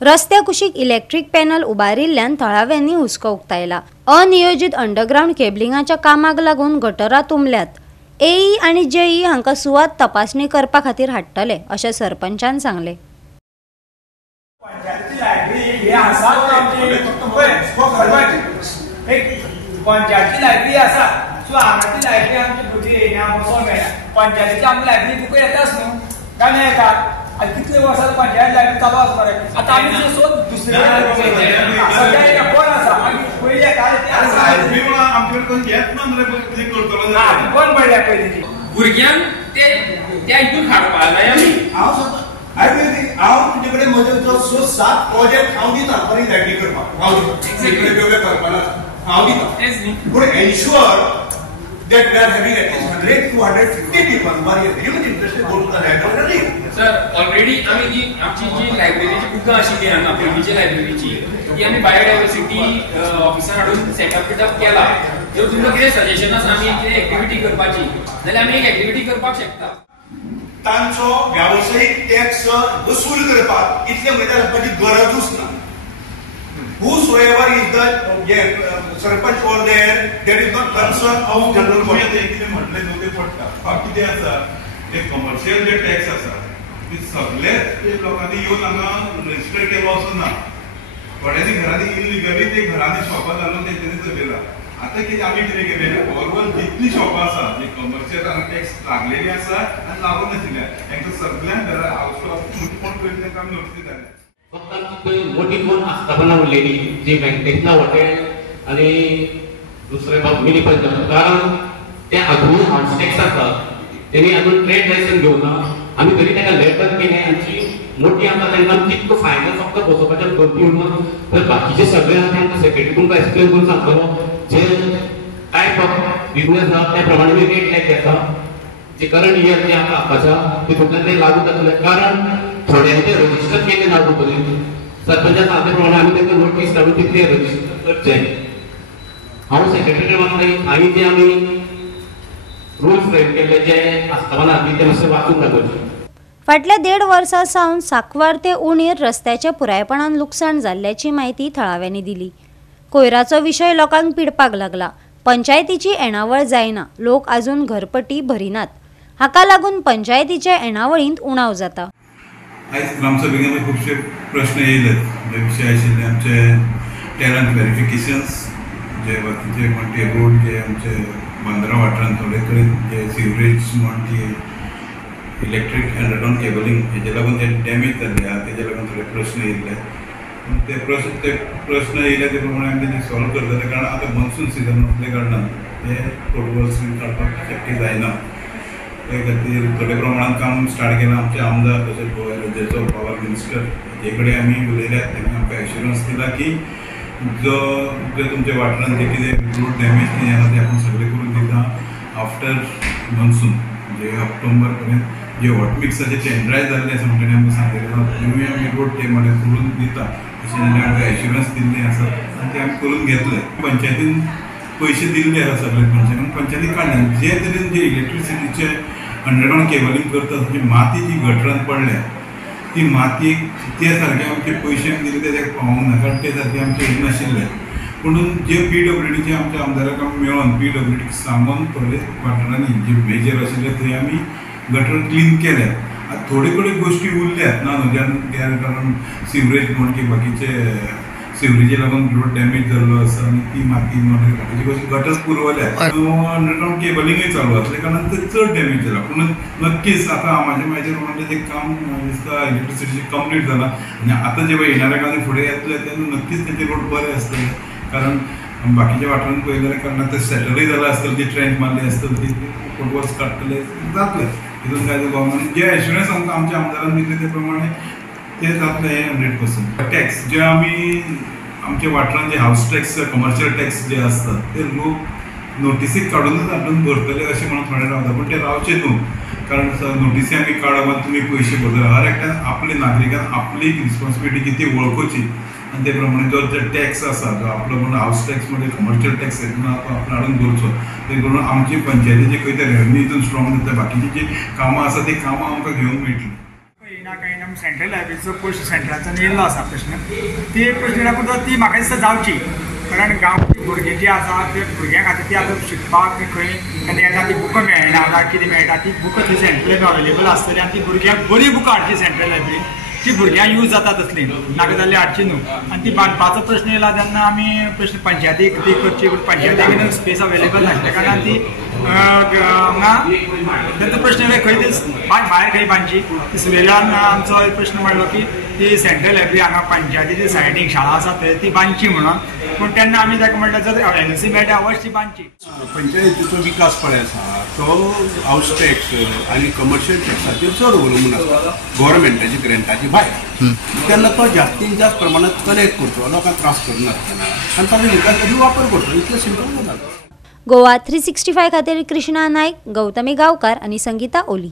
रस्त्या कुशीक electric panel उबारिल्ल्यान थळाव्यांनी हुस्को उक्तायला। अनियोजित अंडरग्राउंड केबलिंगाच्या कामाक लागून गटरां तुंबल्यात। एई आणि जेई हांकां सुवात तपासणी करपा खातीर हाडटले अशें सरपंचान सांगले। पंचायती लायब्ररी आसा सो हांगाची लायब्ररी आमची भुरगीं येयना बसोंक मेळना। पंचायतीची आमची लायब्ररी बुकां येताच न्हू काय नाही येता। आतां कितले वर्सां पंचायत लायब्ररी चालू आसा मरे। आतां आमी सोद दुसऱ्या सध्या कोण आसा आमी पयल्या काळ ती आसा आमचे कोण येत ना मरे कितें करतलो ना कोण पडल्या पयलींची भुरग्यांक ते त्या हितून हाडपा जाय आमी। हांव तुजे कडेन म्हजो सो 7 प्रोजेक्ट हांव दिता बरी लायब्ररी करपाक हांव दिता करपाना हांव दिता पूण ensure that we are having at least 100 to 150 people who are very much interested go to the library. Sir, already आमी जी आमची जी लायब्ररीची बुकां आशिल्ली हांगा पयलींच्या लायब्ररीची ती आमी बायोडायवर्सिटी ऑफिसान हाडून सेटअप केला। जर तुमकां कितें सजेशन आसा आमी कितें एक्टिविटी करपाची जाल्यार आमी एक एक्टिविटी करपाक शकता। तांचो व्यावसायिक टॅक्स वसूल करपाक इतले म्हयने लागपाची गरजूच ना। Whosoever is the sarpanch or there is not concern of general body. कितें म्हटलें न्हू तें पडटा। हांव कितें आसा ते कमर्शियल जे टॅक्स आसा ते सगळे लोकांनी येवन हांगा रजिस्टर केलो असो ना। थोड्यांनी घरांनी इलिगली ते घरांनी शॉपां घालून तेंच्यांनी चलयला। आतां कितें आमी कितें केलें ओवरऑल जितली शॉपां आसा जी कमर्शियल हांगा टॅक्स लागलेली आसा आनी लागून नाशिल्ल्या तांकां सगळ्यांक घरा हावस कोण पयलीं तांकां आमी नोटीस दिताले। फक्त मोठी कोण आस्थापना उरलेली जी वेंकटेशला हॉटेल आणि दुसरे मिनी पंजाब कारण ते अजून हाउसटॅक्स आसा त्यांनी अजून ट्रेड लायसन्स घेवना आमी तरी ताका लेटर केले आमची मोठी आमकां तांकां कितको फायनल फक्त बसोवपाच्या गर्दी उरना तर बाकीचे सगळे तांकां सेक्रेटरी तुमकां एक्सप्लेन करून सांगतलो जे टायप ऑफ बिजनेस आसा त्या प्रमाणे मी रेट लायक घेता जे करंट इयर जे आमकां आपाच्या तितूंतल्यान ते लागू जातले कारण थोड्यांचे रजिस्टर केले ना पयलीं सरपंचा सांगले प्रमाणे आमी तांकां नोटीस धाडून तितले रजिस्टर करचे। हांव सेक्रेटरी मागतां हांवें जे आमी रूल्स फ्रेम केल्ले जे आस्थापना ते मातशें वाचून दाखोवचे। फाटल्या 1.5 वर्सां सावन साकवार ते उणीर रस्त्याचे पुरायपणान लुकसाण जाल्ल्याची म्हायती थळाव्यांनी दिली। कोयराचो विशय लोकांक पिडपाक लागला। पंचायतीची येणावळ जायना, लोक आजून घरपट्टी भरिनात। हाका लागून पंचायतीच्या येणावळींत उणाव जाता। आयज ग्रामसभेक खुबशे प्रश्न येयले जे विशय आशिल्ले आमचे टॅलंट व्हेरिफिकेशन्स जे बाकीचे म्हणटे रोड जे आमचे बंदरा वाठारांत थोडे कडेन जे सिवरेज म्हणटी इलेक्ट्रीक अंडरग्राउंड केबलिंग हेजे लागून जे डॅमेज जाल्ले आहा तेजे लागून थोडे प्रश्न येयले ते प्रश्न येयले ते प्रमाणे आमी ते सॉल्व करतले कारण आतां मॉन्सून सिजन आसल्या कारणान ते फुटबॉल्स काडपाक शक्य जायना। ते खातीर थोड्या प्रमाणात काम स्टार्ट केलां आमचे आमदार तशेंच गोवा राज्याचो पावर मिनिस्टर हेजे कडेन आमी उलयल्यात तेणी आमकां एश्युरन्स दिला की जो तुमच्या वाठारांत जे कितें रोड डॅमेज कितें आसा ते आपूण सगळें करून दिता आफ्टर मॉन्सून म्हणजे ऑक्टोबर पर्यंत जे हॉट मिक्साचे टेंडरायज जाल्ले आसा म्हणटणी आमकां सांगिल्लें तुमी आमी रोड ते मागीर करून दिता अशें आमकां एश्युरन्स दिल्लें आसा आनी ते आमी करून घेतले। पंचायतीन पयशे दिल्ले आसा सगळे पंचायती काडले जे तरेन जे इलेक्ट्रिसिटीचे अंडरग्राउंड केबलिंग करता म्हणजे माती जी गटरांत पडल्या ती माती ते सारके आमचे पयशे दिले ते पावूंक ना कारण ते सारके आमचे हें नाशिल्ले म्हणून जे PWDचे आमच्या आमदाराक आमी मेळोन PWDक सांगून थोडे वाठारांनी जे मेजर आशिल्ले थंय आमी गटर क्लीन केले। आतां थोडे कडेन गोश्टी उरल्यात ना न्हू कारण सिवरेज म्हण की बाकीचे सिवरेजी लागून रोड डॅमेज जाल्लो आसा आनी ती माती बाकीची गोश्टी गटर पुरवल्यात अंडरग्राउंड केबलिंगूय चालू आसले कारणान ते चड डॅमेज जाला पूण नक्कीच आतां म्हाजे म्हणटा तें काम दिसता इलेक्ट्रिसिटीचें कंप्लीट जालां आनी आतां जेव्हा येणाऱ्या काळांत फुडें येतले तेन्ना नक्कीच तेंचे रोड बरे आसतले कारण बाकीच्या वाठारांत पळयल्यार कारण आतां सेटलय जालां आसतलें ती ट्रेंच मारली आसतली ती फुटबॉल्स काडटले जातले हितून काय गोवोरमेंट जे एश्युरन्स आमकां आमच्या आमदारान दिले ते प्रमाणे ते जातले 100%। टॅक्स जे आमी आमच्या वाठारांत जे हाऊस टॅक्स कमर्शियल टॅक्स जे असतात ते लोक नोटिसीक काडूनच हाडून भरतले अशें म्हणून थोडे रावता पूण ते रावचे न्हू कारण नोटिसी आमी काडप तुमी पयशे भरतले हर एकट्यान आपले नागरिकान आपली रिस्पॉन्सिबिलिटी ती वळखुची आनी ते प्रमाणे जो टॅक्स आसा जो आपलो म्हणून हाऊस टॅक्स म्हणजे कमर्शियल टॅक्स येतना तो आपलो हाडून दवरचो ते करून आमची पंचायतीचे खंय ते रेवन्यू हितून स्ट्रॉंग जाता बाकीची जी कामां आसा ती कामां आमकां घेवंक मेळटली। काही सेंट्रल लायब्ररीचो पयशे सेंट्रलाच्यान येयल्लो आसा प्रश्न ती प्रश्न ती म्हाका दिसता जावची कारण गांवची भुरगीं जी आसा ते भुरग्यां खातीर ती आतां शिकपाक खंय केन्ना येता ती बुकां मेळना काय कितें मेळटा ती बुकां ती सेंट्रल अवेलेबल आसतली आनी ती भुरग्यांक बरी बुकां हाडची सेंट्रल लायब्ररी ती भुरग्यांक यूज जाता तसली नाका जाल्ली हाडची न्हू आनी ती बांदपाचो प्रश्न येयला तेन्ना आमी प्रश्न पंचायतीक ती करची पंचायतीक स्पेस अवेलेबल नासल्या कारणान ती हांगा तेंचो प्रश्न येयला खंय ती भायर खंय बांदची ती सुर्येलान आमचो प्रश्न म्हणलो की ती सेंट्रल लायब्ररी हांगा पंचायतीची सायडीक शाळा आसा थंय ती बांदची म्हणून पूण तेन्ना आमी ताका म्हणलें जर एनओसी मेळटा अवश्य ती बांदची. पंचायतीचो विकास पळय आसा तो हाऊस टॅक्स आनी कमर्शियल टॅक्साचेर चड अवलंबून आसता गव्हर्मेंटाची ग्रँटाची भायर तेन्ना तो जास्तीत जास्त प्रमाणात कलेक्ट करचो लोकांक त्रास करनासतना आनी ताचो विकासाचो वापर करचो इतलें सिंपल गजाल. गोवा 365 खातीर कृष्णा नायक, गौतमी गांवकार आनी संगीता ओली.